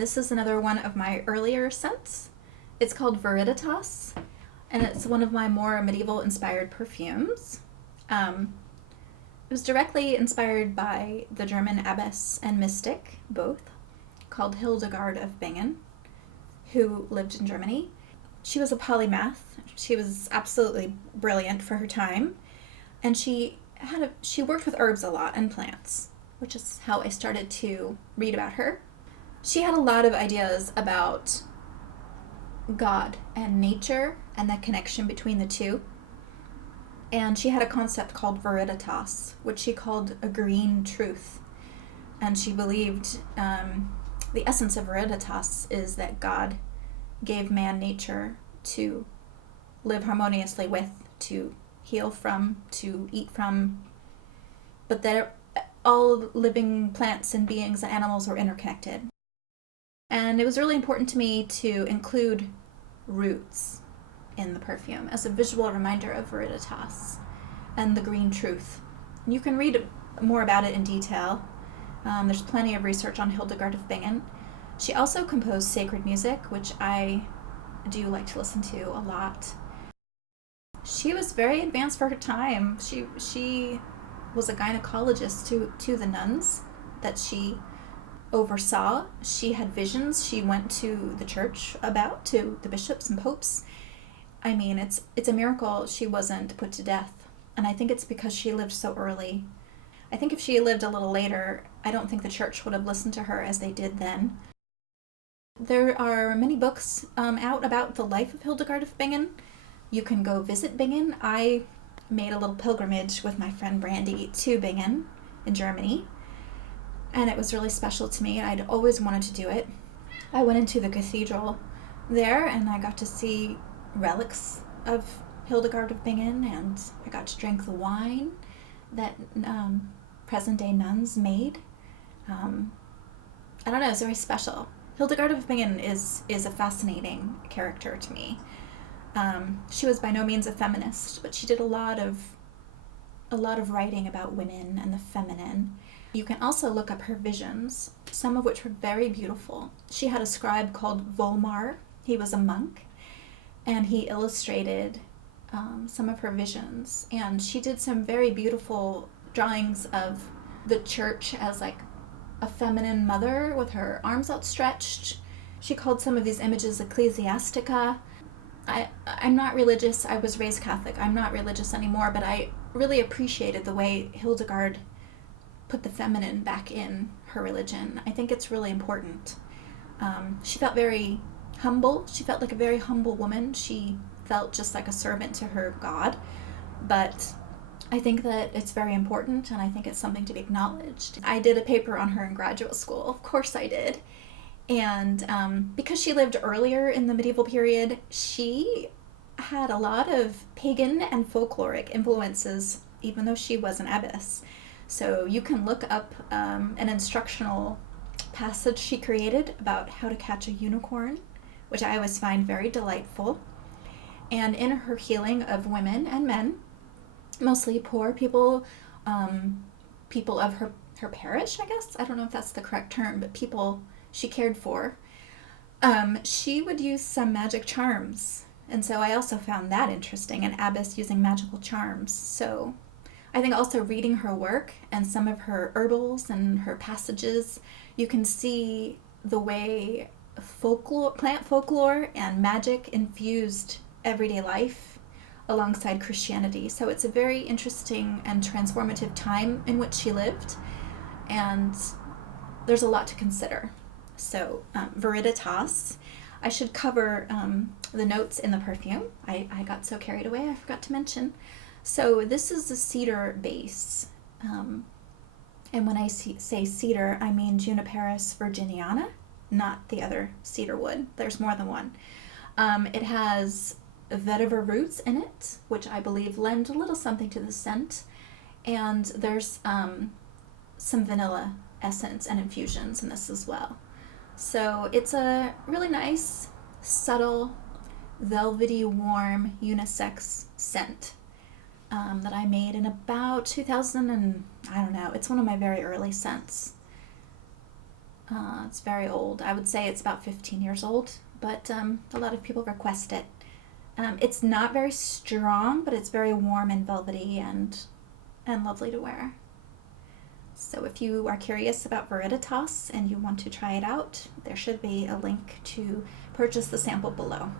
This is another one of my earlier scents. It's called Veriditas, and it's one of my more medieval-inspired perfumes. It was directly inspired by the German abbess and mystic, both, called Hildegard of Bingen, who lived in Germany. She was a polymath. She was absolutely brilliant for her time, and she worked with herbs a lot and plants, which is how I started to read about her. She had a lot of ideas about God and nature and the connection between the two. And she had a concept called Veriditas, which she called a green truth. And she believed the essence of Veriditas is that God gave man nature to live harmoniously with, to heal from, to eat from, but that all living plants and beings and animals were interconnected. And it was really important to me to include roots in the perfume as a visual reminder of Veriditas and the green truth. You can read more about it in detail. There's plenty of research on Hildegard of Bingen. She also composed sacred music, which I do like to listen to a lot. She was very advanced for her time. She was a gynecologist to the nuns that she oversaw. She had visions she went to the church about, to the bishops and popes. I mean, it's a miracle she wasn't put to death, and I think it's because she lived so early. I think if she lived a little later, I don't think the church would have listened to her as they did then. There are many books out about the life of Hildegard of Bingen. You can go visit Bingen. I made a little pilgrimage with my friend Brandy to Bingen in Germany, and it was really special to me. I'd always wanted to do it. I went into the cathedral there, and I got to see relics of Hildegard of Bingen, and I got to drink the wine that present-day nuns made. I don't know, it's very special. Hildegard of Bingen is a fascinating character to me. She was by no means a feminist, but she did a lot of writing about women and the feminine. You can also look up her visions, some of which were very beautiful. She had a scribe called Volmar. He was a monk, and he illustrated some of her visions. And she did some very beautiful drawings of the church as like a feminine mother with her arms outstretched. She called some of these images ecclesiastica. I'm not religious. I was raised Catholic. I'm not religious anymore, but I really appreciated the way Hildegard put the feminine back in her religion. I think it's really important. She felt very humble. She felt like a very humble woman. She felt just like a servant to her God. But I think that it's very important, and I think it's something to be acknowledged. I did a paper on her in graduate school. Of course I did. And because she lived earlier in the medieval period, she had a lot of pagan and folkloric influences, even though she was an abbess. So you can look up an instructional passage she created about how to catch a unicorn, which I always find very delightful. And in her healing of women and men, mostly poor people, people of her parish, I guess. I don't know if that's the correct term, but people she cared for, she would use some magic charms. And so I also found that interesting, an abbess using magical charms. So I think also reading her work and some of her herbals and her passages, you can see the way plant folklore and magic infused everyday life alongside Christianity. So it's a very interesting and transformative time in which she lived, and there's a lot to consider. So Veriditas, I should cover the notes in the perfume. I got so carried away, I forgot to mention. So this is a cedar base. And when I say cedar, I mean Juniperus virginiana, not the other cedar wood. There's more than one. It has vetiver roots in it, which I believe lend a little something to the scent. And there's some vanilla essence and infusions in this as well. So it's a really nice, subtle, velvety, warm, unisex scent that I made in about 2000 and I don't know. It's one of my very early scents. It's very old. I would say it's about 15 years old, but a lot of people request it. It's not very strong, but it's very warm and velvety and lovely to wear. So if you are curious about Veriditas and you want to try it out, there should be a link to purchase the sample below.